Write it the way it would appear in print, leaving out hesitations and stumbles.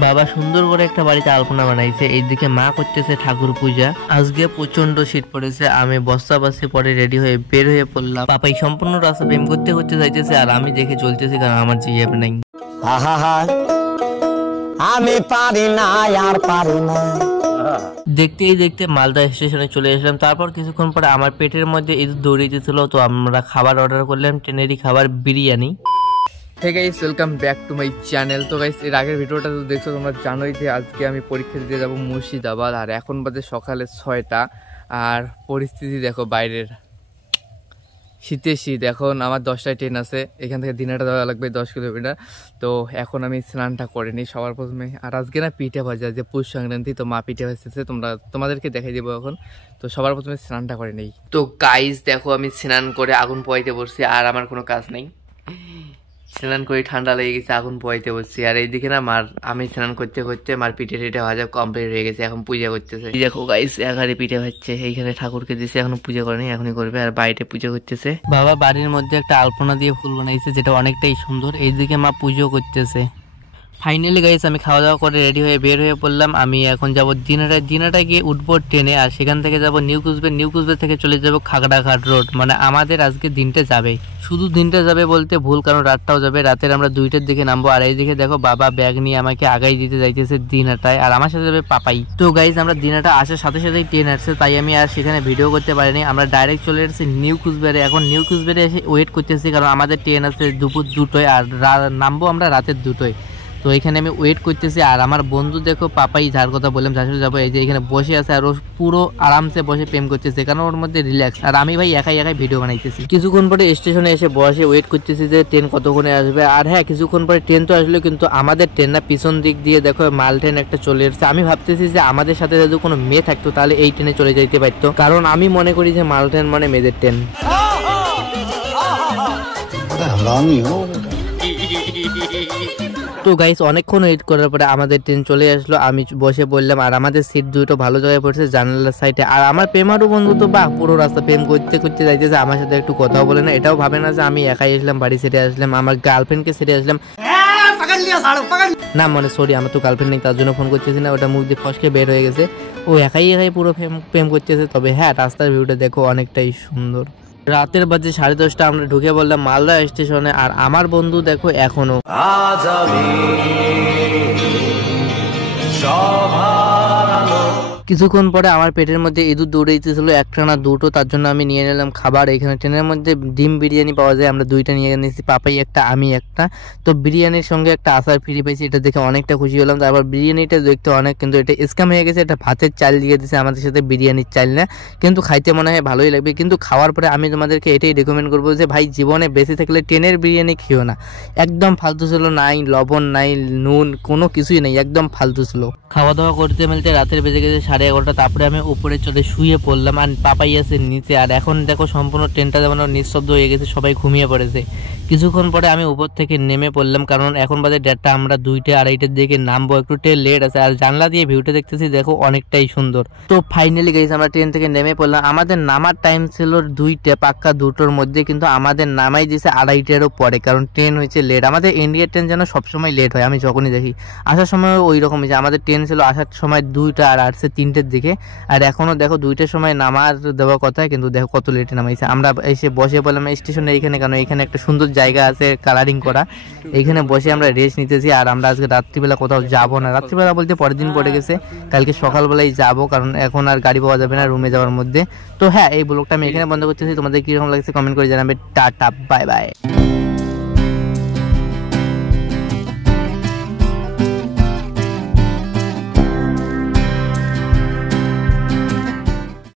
বাবা সুন্দর করে একটা বাড়িতে আলপনা বানাইছে, এইদিকে মা করতেছে ঠাকুর পূজা। আজকে প্রচন্ড শীত পড়েছে, আমি বস্তা বাসি পরে রেডি হয়ে বের হয়ে পড়লাম। পাপাই সম্পূর্ণ রাস্তা প্রেম করতে করতে যাইতেছে আর আমি দেখে চলতেছি, কারণ আমার জিএফ নাই। আমি পারি না আর পারি না। দেখতেই দেখতে মালদা স্টেশনে চলে আসলাম। তারপর কিছুক্ষণ পরে আমার পেটের মধ্যে ইঁদুর দৌড়িয়েছিল, তো আমরা খাবার অর্ডার করলাম, ট্রেনেরই খাবার, biryani. Hey guys, welcome back to my channel. তো গাইস, এর আগের ভিডিওটা তো দেখছো তোমরা, জানোই যে আজকে আমি পরীক্ষা দিতে যাবো মুর্শিদাবাদ। আর এখন বাজে সকালে 6টা, আর পরিস্থিতি দেখো বাইরের, শীতে শীত। এখন আমার 10টায় ট্রেন আছে, এখান থেকে দিনাটা যাওয়া লাগবে 10 কিলোমিটার। তো এখন আমি স্নানটা করিনি সবার প্রথমে। আর আজকে না পিঠে ভাজা, যে পৌষ সংক্রান্তি, তো মা পিঠে ভাজতেছে, তোমাদেরকে দেখাই দেবো এখন। তো সবার প্রথমে স্নানটা করে নেই। তো গাইস দেখো, আমি স্নান করে আগুন পোয়াইতে বসছি, আর আমার কোনো কাজ নেই। স্নান করে ঠান্ডা লেগে গেছে, আগুন পোয়াইতে বসছি। আর এইদিকে না আমি স্নান করতে করতে মার পিঠে টিঠে ভাজা কমপ্লিট হয়ে গেছে, এখন পূজা করতেছে। দেখো গাইস, একারে পিঠে ভাজছে, এইখানে ঠাকুরকে দিছে, এখনো পূজা করেনি, এখনই করবে। আর বাইরে পূজা করতেছে। বাবা বাড়ির মধ্যে একটা আলপনা দিয়ে ফুল বানাইছে, যেটা অনেকটাই সুন্দর। এইদিকে মা পুজো করতেছে। ফাইনালি গাইস, আমি খাওয়া দাওয়া করে রেডি হয়ে বের হয়ে পড়লাম। আমি এখন যাব দিনাটা গিয়ে উঠবো ট্রেনে, আর সেখান থেকে যাব নিউ কুচবিহার থেকে চলে যাব খাগড়াঘাট রোড। মানে আমাদের আজকে দিনটা যাবে, শুধু দিনটা যাবে বলতে ভুল, কারণ রাতটাও যাবে। রাতের আমরা 2টার দিকে নামবো। আর এইদিকে দেখো বাবা ব্যাগ নিয়ে আমাকে আগাই দিতে যাইতেছে দিনাটায়, আর আমার সাথে যাবে পাপাই। তো গাইস, আমরা দিনাটা আসার সাথে সাথেই ট্রেন আসছে, তাই আমি আর সেখানে ভিডিও করতে পারিনি। আমরা ডাইরেক্ট চলে এসেছি নিউ কুচবিহারে। এখন নিউ কুচবিহারে এসে ওয়েট করতেছি, কারণ আমাদের ট্রেন আছে দুপুর 2টোয়, আর নামবো আমরা রাতের 2টোয়। তো এখানে আমি ওয়েট করতেছি। আর আমার বন্ধু দেখো, পাপাই, যার কথা বললাম যার সাথে যাবো, এই যে এখানে বসে আছে, আর ও পুরো আরামসে বসে প্রেম করতেছে, কারণ ওর মধ্যে রিল্যাক্স। আর আমি ভাই একাই ভিডিও বানাইতেছি। কিছুক্ষণ পরে স্টেশনে এসে বসে ওয়েট করতেছি যে ট্রেন কতক্ষণে আসবে। আর হ্যাঁ, কিছুক্ষণ পরে ট্রেন তো আসলো, কিন্তু আমাদের ট্রেন না, পিছন দিক দিয়ে দেখো মাল ট্রেন একটা চলে এসেছে। আমি ভাবতেছি যে আমাদের সাথে যদি কোনো মেয়ে থাকতো তাহলে এই ট্রেনে চলে যেতে পারতো, কারণ আমি মনে করি যে মাল ট্রেন মানে মেয়েদের ট্রেন। তো গাইস, অনেকক্ষণ ওয়েট করার পরে আমাদের ট্রেন চলে আসলো। আমি বসে বললাম, আর আমাদের সিট দুটো ভালো জায়গায় পড়ছে, জানালার সাইডে। আর আমার প্রেমারও বন্ধু তো বাহ, পুরো রাস্তা প্রেম করতে করতে যাইতেছে, আমার সাথে একটু কথাও বলে না। এটাও ভাবে না যে আমি একাই আসলাম, বাড়ি ছেড়ে আসলাম, আমার গার্লফ্রেন্ডকে ছেড়ে আসলাম। না মানে সরি, আমার তো গার্লফ্রেন্ড নেই, তার জন্য ফোন করতেছি না। ওটা মুখ দিয়ে ফসকে বের হয়ে গেছে। ও একাই পুরো প্রেম করতেছে। তবে হ্যাঁ, রাস্তার ভিউটা দেখো অনেকটাই সুন্দর। রাতের বাজে 10:30, আমরা ঢুকে বললাম মালদা স্টেশনে। আর আমার বন্ধু দেখো এখনো কিছুক্ষণ পরে আমার পেটের মধ্যে ইঁদুর দৌড়ে দিতেছিল, একটা না দুটো, তার জন্য আমি নিয়ে নিলাম খাবার। এখানে ট্রেনের মধ্যে ডিম বিরিয়ানি পাওয়া যায়, আমরা 2টা নিয়ে নিয়েছি, পাপাই একটা আমি একটা। তো বিরিয়ানির সঙ্গে একটা আচার ফ্রি পাইছি, এটা দেখে অনেকটা খুশি হলাম। তারপর বিরিয়ানিটা দেখতে অনেক, কিন্তু এটা স্ক্যাম হয়ে গেছে, এটা ভাতের চাল দিয়ে দিয়েছে আমাদের সাথে, বিরিয়ানির চাল না। কিন্তু খাইতে মনে হয় ভালোই লাগবে, কিন্তু খাওয়ার পরে আমি তোমাদেরকে এটাই রেকমেন্ড করবো যে ভাই, জীবনে বেঁচে থাকলে ট্রেনের বিরিয়ানি খেও না, একদম ফালতু ছিল, নাই লবণ নাই নুন, কোনো কিছুই নেই, একদম ফালতু ছিল। খাওয়া দাওয়া করতে মিলতে রাতের বেজে গেছে 11:30। তারপরে আমি উপরে চলে শুয়ে পড়লাম, আর পাপাই আছে নিচে। আর এখন দেখো সম্পূর্ণ ট্রেনটা যেমন নিঃশব্দ হয়ে গেছে, সবাই ঘুমিয়ে পড়েছে। কিছুক্ষণ পরে আমি উপর থেকে নেমে পড়লাম, কারণ এখন বাজে 1:30, আমরা 2টা 2:30-এর দিকে নামবো, একটু ট্রেন লেট আছে। আর জানলা দিয়ে ভিউটা দেখতেছি, দেখো অনেকটাই সুন্দর। তো ফাইনালি গেছি, আমরা ট্রেন থেকে নেমে পড়লাম। আমাদের নামার টাইম ছিল 2টা, পাক্কা 2টোর মধ্যে, কিন্তু আমাদের নামাই দিয়েছে 2:30-এরও পরে, কারণ ট্রেন হয়েছে লেট। আমাদের ইন্ডিয়ার ট্রেন যেন সবসময় লেট হয়, আমি যখনই দেখি। আসার সময় ওই রকম হয়েছে, আমাদের ট্রেন ছিল আসার সময় 2টা, আর আসছে 3টের দিকে। আর এখনো দেখো 2টার সময় নামার দেওয়ার কথা, কিন্তু দেখো কত লেটে নামাইছে। আমরা এসে বসে বললাম স্টেশনে এইখানে, কারণ এখানে একটা সুন্দর জায়গা আছে কালারিং করা, এইখানে বসে আমরা রেস্ট নিতেছি। আর আমরা আজকে রাত্রিবেলা কোথাও যাবো না, রাত্রিবেলা বলতে পরের দিন পড়ে গেছে, কালকে সকালবেলায় যাবো, কারণ এখন আর গাড়ি পাওয়া যাবে না রুমে যাওয়ার মধ্যে। তো হ্যাঁ, এই ব্লগটা আমি এখানে বন্ধ করতেছি। তোমাদের কিরকম লাগছে কমেন্ট করে জানাবে। Tata, bye bye.